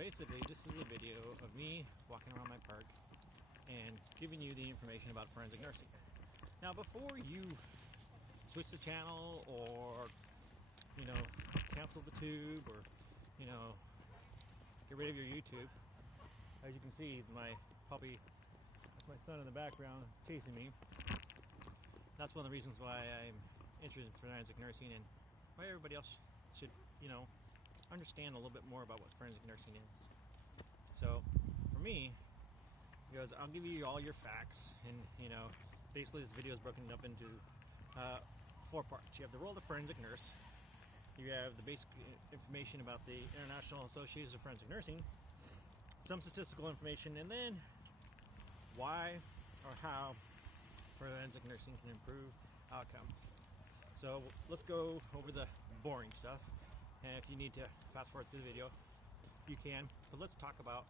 basically, this is a video of me walking around my park and giving you the information about forensic nursing. Now, before you switch the channel or, cancel the tube or, get rid of your YouTube, as you can see, my puppy, that's my son in the background chasing me. That's one of the reasons why I'm interested in forensic nursing and why everybody else should, understand a little bit more about what forensic nursing is. So, for me, because I'll give you all your facts, and basically this video is broken up into 4 parts. You have the role of the forensic nurse, you have the basic information about the International Association of Forensic Nursing, some statistical information, and then why or how forensic nursing can improve outcome. So let's go over the boring stuff, and if you need to fast forward through the video, you can, but let's talk about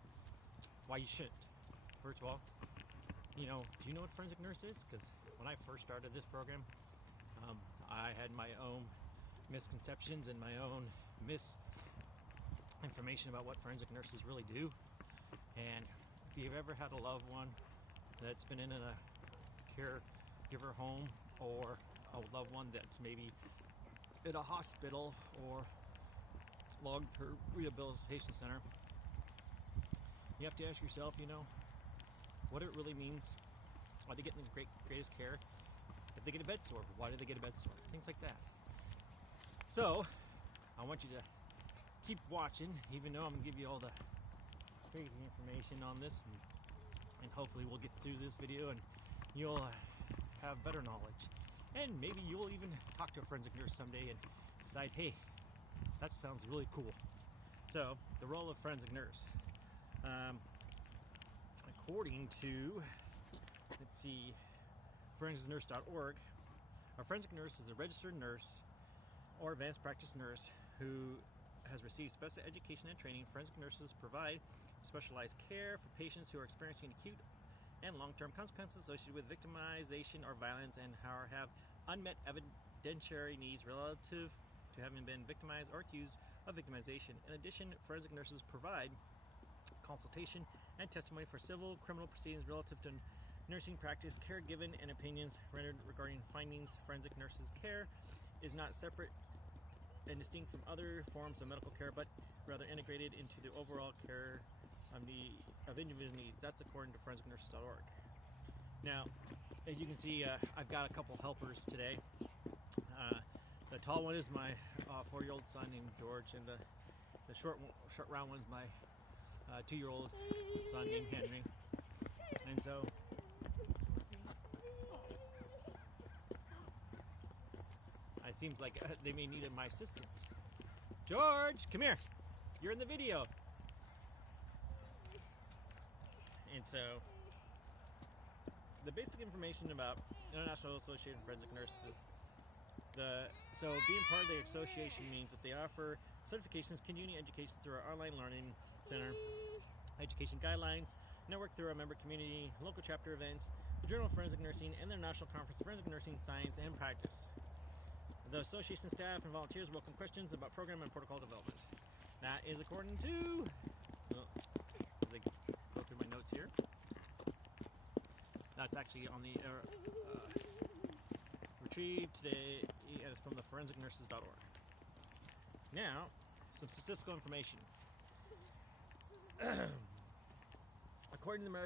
why you shouldn't. First of all, do you know what forensic nurse is? Because when I first started this program, I had my own misconceptions and my own misinformation about what forensic nurses really do. And if you've ever had a loved one that's been in a caregiver home, or a loved one that's maybe in a hospital or long-term rehabilitation center, you have to ask yourself, what it really means. Why they get the greatest care? If they get a bed sore, why do they get a bed sore? Things like that. So, I want you to keep watching, even though I'm going to give you all the crazy information on this, and hopefully we'll get through this video and you'll have better knowledge. And maybe you'll even talk to a forensic nurse someday and decide, hey, that sounds really cool. So, the role of forensic nurse. According to, forensicsnurse.org, a forensic nurse is a registered nurse or advanced practice nurse who has received special education and training. Forensic nurses provide specialized care for patients who are experiencing acute and long-term consequences associated with victimization or violence and have unmet evidentiary needs relative to having been victimized or accused of victimization. In addition, forensic nurses provide consultation and testimony for civil, criminal proceedings relative to nursing practice, care given, and opinions rendered regarding findings. Forensic nurses' care is not separate and distinct from other forms of medical care, but rather integrated into the overall care of individual needs. That's according to forensicsnurses.org. Now, as you can see, I've got a couple helpers today. The tall one is my 4-year-old son named George, and the short round one is my 2-year-old son named Henry. And so it seems like they may need my assistance. George, come here. You're in the video. And so the basic information about International Association of Forensic Nurses. So being part of the association means that they offer certifications, continuing education through our online learning center, education guidelines, network through our member community, local chapter events, the Journal of Forensic Nursing, and the National Conference of Forensic Nursing Science and Practice. The association staff and volunteers welcome questions about program and protocol development. That is according to, as I go through my notes here, that's actually on the retrieved today, and it's from the forensicsnurses.org. Now, some statistical information. According to the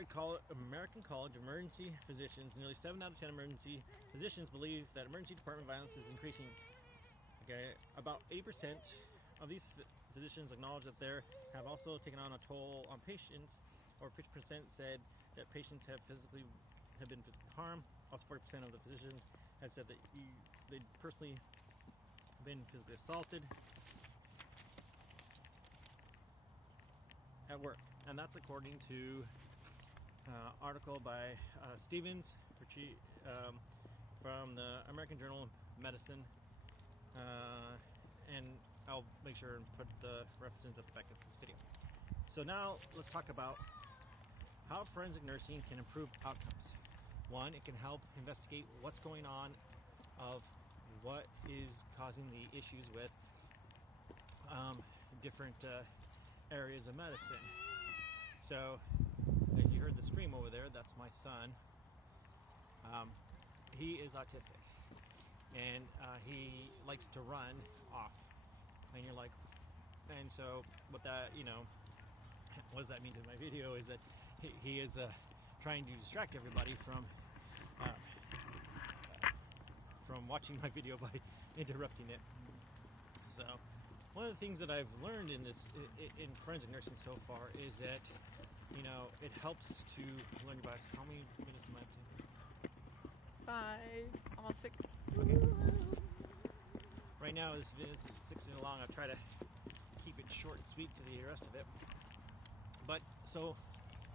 American College of Emergency Physicians, nearly 7 out of 10 emergency physicians believe that emergency department violence is increasing. Okay, about 80% of these physicians acknowledge that they have also taken on a toll on patients. Over 50% said that patients have been physically harmed. Also, 40% of the physicians have said that they'd personally been physically assaulted at work. And that's according to article by Stevens from the American Journal of Medicine, and I'll make sure and put the references at the back of this video. So now let's talk about how forensic nursing can improve outcomes. One, it can help investigate what's going on, of what is causing the issues with different areas of medicine. So, as you heard the scream over there, that's my son. He is autistic, and he likes to run off. And you're like, and so what that, what does that mean to my video is that he is trying to distract everybody from watching my video by interrupting it. So one of the things that I've learned in forensic nursing so far is that it helps to learn your bias. How many minutes am I up to? 5, almost 6. Okay. Right now this video is 6 minutes long. I'll try to keep it short and sweet to the rest of it. But so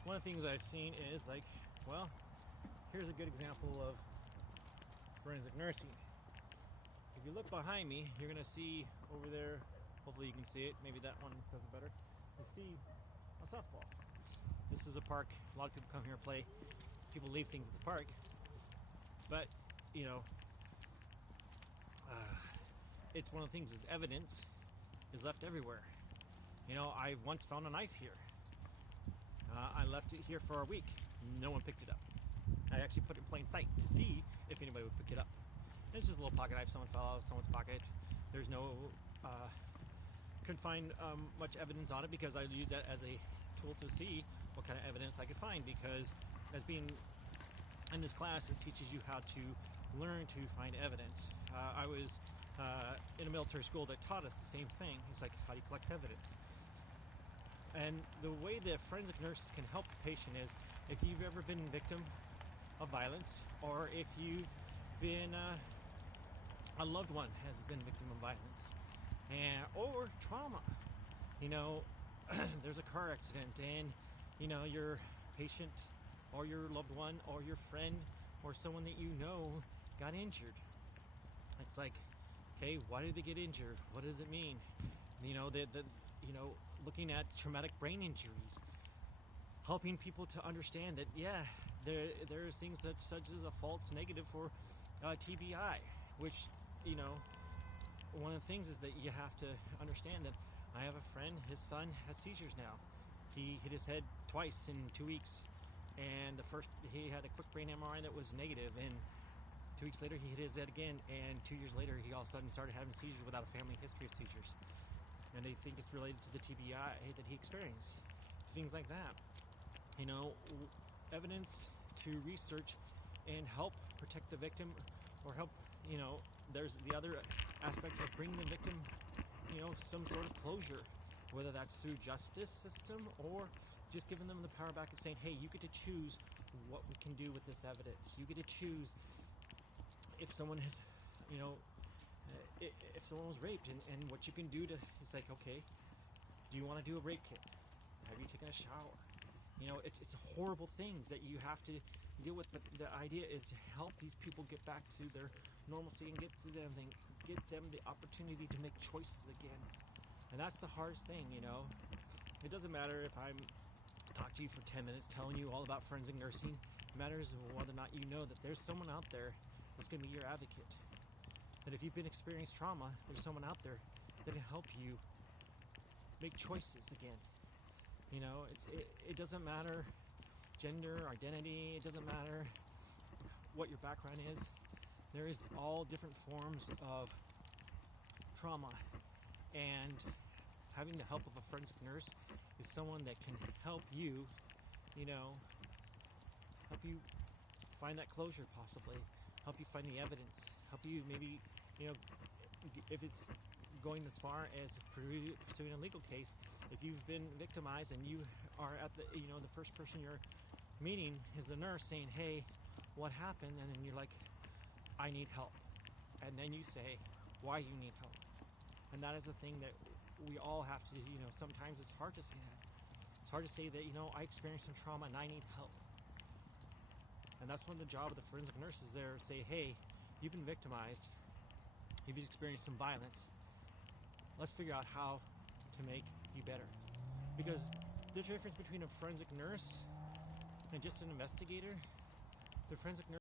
one of the things I've seen is like, well, here's a good example of forensic nursing. If you look behind me, you're gonna see over there, hopefully you can see it, maybe that one does it better. You see a softball. This is a park. A lot of people come here and play. People leave things at the park. But, it's one of the things is evidence is left everywhere. I once found a knife here. I left it here for a week. No one picked it up. I actually put it in plain sight to see if anybody would pick it up. It's just a little pocket knife. Someone fell out of someone's pocket. There's no, couldn't find much evidence on it because I used that as a tool to see what kind of evidence I could find, because as being in this class, it teaches you how to learn to find evidence. I was in a military school that taught us the same thing. It's like, how do you collect evidence? And the way that forensic nurses can help the patient is if you've ever been a victim of violence, or if you've been a loved one has been a victim of violence, or trauma. There's a car accident and your patient or your loved one or your friend or someone that got injured. It's like, okay, why did they get injured? What does it mean? Looking at traumatic brain injuries, helping people to understand that there's things such as a false negative for TBI, which one of the things is that you have to understand that I have a friend, his son has seizures now. He hit his head twice in 2 weeks, and he had a quick brain MRI that was negative, and 2 weeks later he hit his head again, and 2 years later he all of a sudden started having seizures without a family history of seizures, and they think it's related to the TBI that he experienced. Things like that. Evidence to research and help protect the victim, or help, there's the other aspect of bringing the victim, some sort of closure, whether that's through justice system or just giving them the power back and saying, hey, you get to choose what we can do with this evidence. You get to choose if someone has, if someone was raped, and what you can do to, it's like, okay, do you want to do a rape kit? Have you taken a shower? It's horrible things that you have to deal with, but the idea is to help these people get back to their normalcy and get them the opportunity to make choices again. And that's the hardest thing, It doesn't matter if I'm talking to you for 10 minutes telling you all about forensic nursing. It matters whether or not you know that there's someone out there that's going to be your advocate. That if you've been experienced trauma, there's someone out there that can help you make choices again. It doesn't matter gender, identity, it doesn't matter what your background is. There is all different forms of trauma, and having the help of a forensic nurse is someone that can help you, help you find that closure possibly, help you find the evidence, help you maybe, if it's going as far as pursuing a legal case, if you've been victimized and you are at the first person you're meeting is the nurse saying, hey, what happened? And then you're like, I need help. And then you say why you need help. And that is a thing that we all have to, sometimes it's hard to say that. It's hard to say that, I experienced some trauma and I need help. And that's when the job of the forensic nurse is there to say, hey, you've been victimized, you've experienced some violence, let's figure out how to make you better. Because the difference between a forensic nurse and just an investigator, the forensic nurse